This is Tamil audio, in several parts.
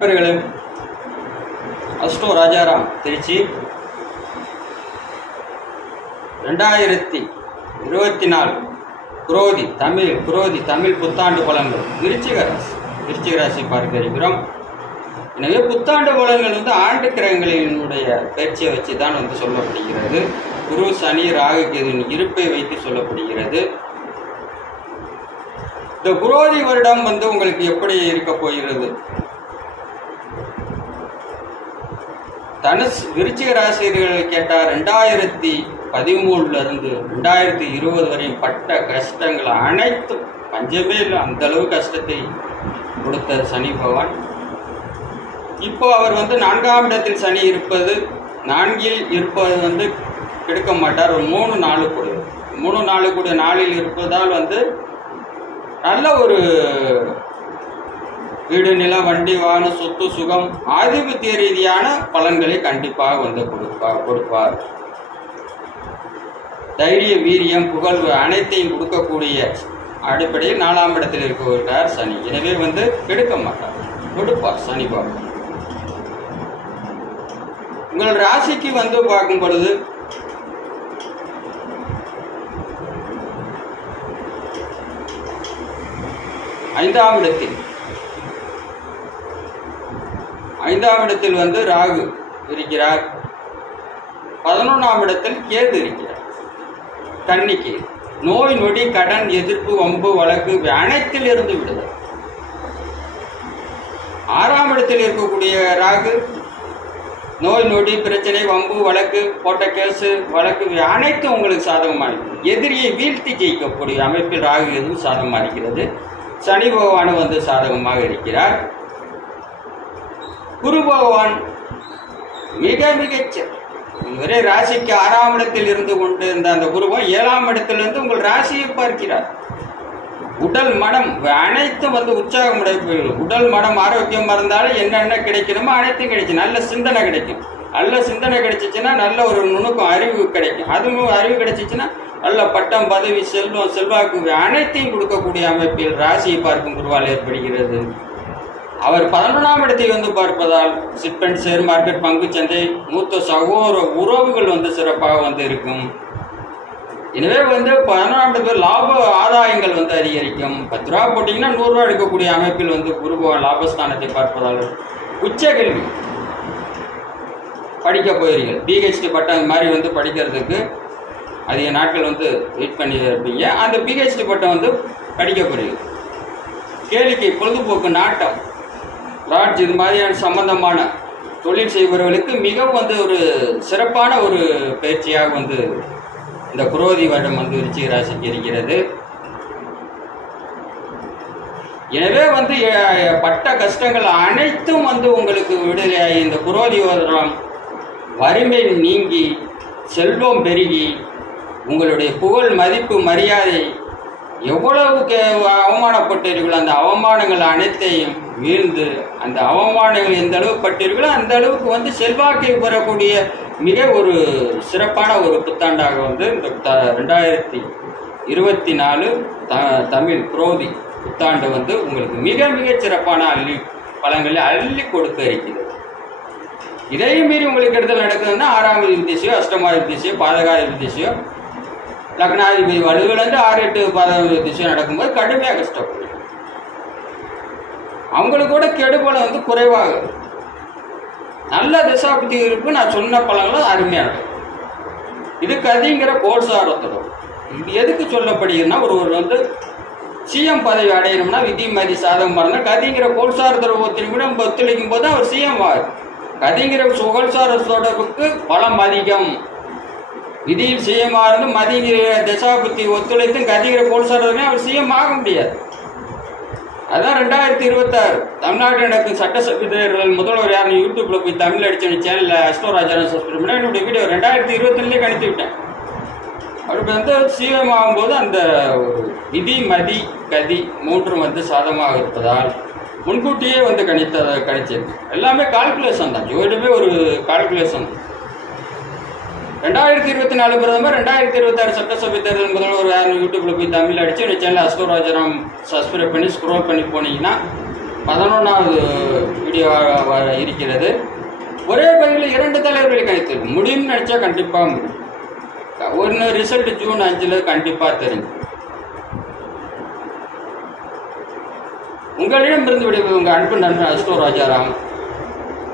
நண்பர்களே அஸ்டோ ராஜாராம் திருச்சி. ரெண்டாயிரத்தி இருபத்தி நாலு குரோதி தமிழ் குரோதி தமிழ் புத்தாண்டு பலன்கள். விருச்சிக ராசி விருச்சிக ராசி பார்க்க இருக்கிறோம். எனவே புத்தாண்டு பலன்கள் வந்து ஆண்டு கிரகங்களினுடைய பயிற்சியை வச்சு தான் வந்து சொல்லப்படுகிறது. குரு சனி ராகு கேதுவின் இருப்பை வைத்து சொல்லப்படுகிறது. இந்த குரோதி வருடம் வந்து உங்களுக்கு எப்படி இருக்க போகிறது? தனுஷ் விருச்சிக ராசிரியர்கள் கேட்டால் ரெண்டாயிரத்தி பதிமூணுலேருந்து ரெண்டாயிரத்தி இருபது வரையும் பட்ட கஷ்டங்கள் அனைத்தும் பஞ்சமே இல்லை. அந்தளவு கஷ்டத்தை கொடுத்த சனி பகவான். இப்போ அவர் வந்து நான்காம் இடத்தில் சனி இருப்பது நான்கில் இருப்பது வந்து கெடுக்க மாட்டார். ஒரு மூணு நாலு கூடிய மூணு நாலு கூடிய நாளில் இருப்பதால் வந்து நல்ல ஒரு வீடு நிலம் வண்டி வாகன சொத்து சுகம் ஆதிபத்திய ரீதியான பலன்களை கண்டிப்பாக வந்து கொடுப்பார் கொடுப்பார். தைரிய வீரியம் புகழ்வு அனைத்தையும் கொடுக்கக்கூடிய அடிப்படையில் நாலாம் இடத்தில் இருக்கிறார் சனி. எனவே வந்து கெடுக்க மாட்டார். கொடுப்பார் சனி பாபா உங்கள் ராசிக்கு வந்து பார்க்கும் பொழுது ஐந்தாம் இடத்தில் ஐந்தாம் இடத்தில் வந்து ராகு இருக்கிறார். பதினொன்றாம் இடத்தில் கேது இருக்கிறார். கன்னிக்கு நோய் நொடி கடன் எதிர்ப்பு வம்பு வழக்கு அனைத்தில் இருந்து விடுதல். ஆறாம் இடத்தில் இருக்கக்கூடிய ராகு நோய் நொடி பிரச்சனை வம்பு வழக்கு போட்ட கேஸு வழக்கு அனைத்தும் உங்களுக்கு சாதகமாக எதிரியை வீழ்த்தி ஜெயிக்கக்கூடிய அமைப்பில் ராகு எதுவும் சாதகமாக இருக்கிறது. சனி பகவானும் வந்து சாதகமாக இருக்கிறார். குரு பகவான் மிக மிகச் ஒரே ராசிக்கு ஆறாம் இடத்தில் இருந்து கொண்டு இருந்த அந்த குருவன் ஏழாம் இடத்திலிருந்து உங்கள் ராசியை பார்க்கிறார். உடல் மனம் அனைத்தும் வந்து உற்சாகம் உடைப்பீர்கள் உடல் மனம் ஆரோக்கியமாக இருந்தாலும் என்னென்ன கிடைக்கணுமோ அனைத்தும் கிடைக்கும். நல்ல சிந்தனை கிடைக்கும். நல்ல சிந்தனை கிடைச்சிச்சுன்னா நல்ல ஒரு நுணுக்கம் அறிவு கிடைக்கும். அதுவும் அறிவு கிடைச்சிச்சுன்னா நல்ல பட்டம் பதவி செல்வம் செல்வாக்கு அனைத்தையும் கொடுக்கக்கூடிய அமைப்பில் ராசியை பார்க்கும் குருவால் ஏற்படுகிறது. அவர் பதினொன்றாம் இடத்தை வந்து பார்ப்பதால் சிப்பன் ஷேர் மார்க்கெட் பங்குச்சந்தை மூத்த சகோதர உறவுகள் வந்து சிறப்பாக வந்து இருக்கும். எனவே வந்து பதினொன்றாம் இடத்துல லாப ஆதாயங்கள் வந்து அதிகரிக்கும். பத்து ரூபா போட்டிங்கன்னா நூறுரூவா எடுக்கக்கூடிய அமைப்பில் வந்து குருபவன் லாபஸ்தானத்தை பார்ப்பதால் உச்ச கல்வி படிக்க போயிருக்கீங்க பிஹெச்டி பட்டம் இந்த மாதிரி வந்து படிக்கிறதுக்கு அதிக நாட்கள் வந்து வெயிட் பண்ணி இருப்பீங்க அந்த பிஹெச்டி பட்டம் வந்து படிக்க போகிறீங்க கேளிக்கை பொழுதுபோக்கு நாட்டம் லாட்ஜ் இது மாதிரியான சம்பந்தமான தொழில் செய்பவர்களுக்கு மிகவும் வந்து ஒரு சிறப்பான ஒரு பயிற்சியாக வந்து இந்த குரோதி வருடம் வந்து விருச்சிக ராசிக்கு இருக்கிறது. எனவே வந்து பட்ட கஷ்டங்கள் அனைத்தும் வந்து உங்களுக்கு விடுதலையாகி இந்த குரோதி வருடம் வறுமை நீங்கி செல்வம் பெருகி உங்களுடைய புகழ் மதிப்பு மரியாதை எவ்வளவு கே அந்த அவமானங்கள் அனைத்தையும் வீழ்ந்து அந்த அவமானங்கள் எந்த அளவு பட்டீர்களோ அந்த அளவுக்கு வந்து செல்வாக்கை பெறக்கூடிய மிக ஒரு சிறப்பான ஒரு புத்தாண்டாக வந்து இந்த த- ரெண்டாயிரத்தி இருபத்தி நாலு த தமிழ் குரோதி புத்தாண்டு வந்து உங்களுக்கு மிக மிக சிறப்பான அள்ளி பழங்களை அள்ளி கொடுத்து இருக்கிறது. இதையும் மீறி உங்களுக்கு இடத்துல நடக்குதுன்னா ஆறாம் திசையோ அஷ்டமாதி திசையோ பாதகாதி திசையோ லக்னாதிபதி வலுவிலேருந்து ஆறு எட்டு பாதகாதி திசையோ நடக்கும்போது கடுமையாக கஷ்டப்படும். அவங்களுக்கு கூட கெடுபலம் வந்து குறைவாக நல்ல திசாபுத்தி நான் சொன்ன பலன்களும் அருமையாக இருக்கும் இது கதிங்கிற கோல்சாரத்தோட இது எதுக்கு சொல்லப்படுகிறதுனா ஒருவர் வந்து சிஎம் பதவி அடையணும்னா விதி மதி சாதகம் இருந்தால் கதிங்கிற கோல்சார தொடர்பத்தின் கூட நம்ம ஒத்துழைக்கும் போது அவர் சிஎம் ஆகும் கதிங்கிற சுகல்சார தொடர்புக்கு பலம் அதிகம். விதியில் சிஎம் ஆகிறது மதிங்கிற திசாபுத்தி ஒத்துழைத்தும் கதிங்கிற கோல்சாரமே அவர் சிஎம் ஆக முடியாது. அதான் ரெண்டாயிரத்தி இருபத்தாறு. தமிழ்நாட்டில் நடக்கும் சட்டசபை தேர்தல் முதல்வர் யாருன்னு யூடியூப்ல போய் தமிழ் அடிச்ச சேனலில் அஸ்டோராஜாரன் சப்ஸ்கிரைப் பண்ணி என்னுடைய வீடியோ ரெண்டாயிரத்தி இருபத்திலேயே கணித்து விட்டேன். அவருக்கு வந்து சிஎம் ஆகும்போது அந்த ஒரு விதி மதி கதி மூன்றும் வந்து சாதமாக இருப்பதால் முன்கூட்டியே வந்து கணித்த கணிச்சிருக்கு. எல்லாமே கால்குலேஷன் தான். ஜோதிடமே ஒரு கால்குலேஷன் ரெண்டாயிரத்தி இருபத்தி நாலு பிரதமர் ரெண்டாயிரத்தி இருபத்தாறு சட்டசபை தேர்தல் முதல்வர் யாரும் யூடியூப்ல போய் தமிழ் அடிச்சு இந்த சேனல் அஸ்கோராஜராம் சப்ஸ்கிரைப் பண்ணி ஸ்க்ரோல் பண்ணி போனீங்கன்னா பதினொன்றாவது வீடியோ இருக்கிறது. ஒரே பகுதியில் இரண்டு தலைவர்களை கணித்திருக்கு முடியும்னு நினச்சா கண்டிப்பாக முடியும். ஒன்று ரிசல்ட் ஜூன் அஞ்சில் கண்டிப்பாக தெரியும். உங்களிடம் இருந்து விடைபெறுவது உங்கள் அன்பு நண்பன் அஸ்டோ ராஜாராம்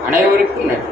அனைவருக்கும் நன்றி.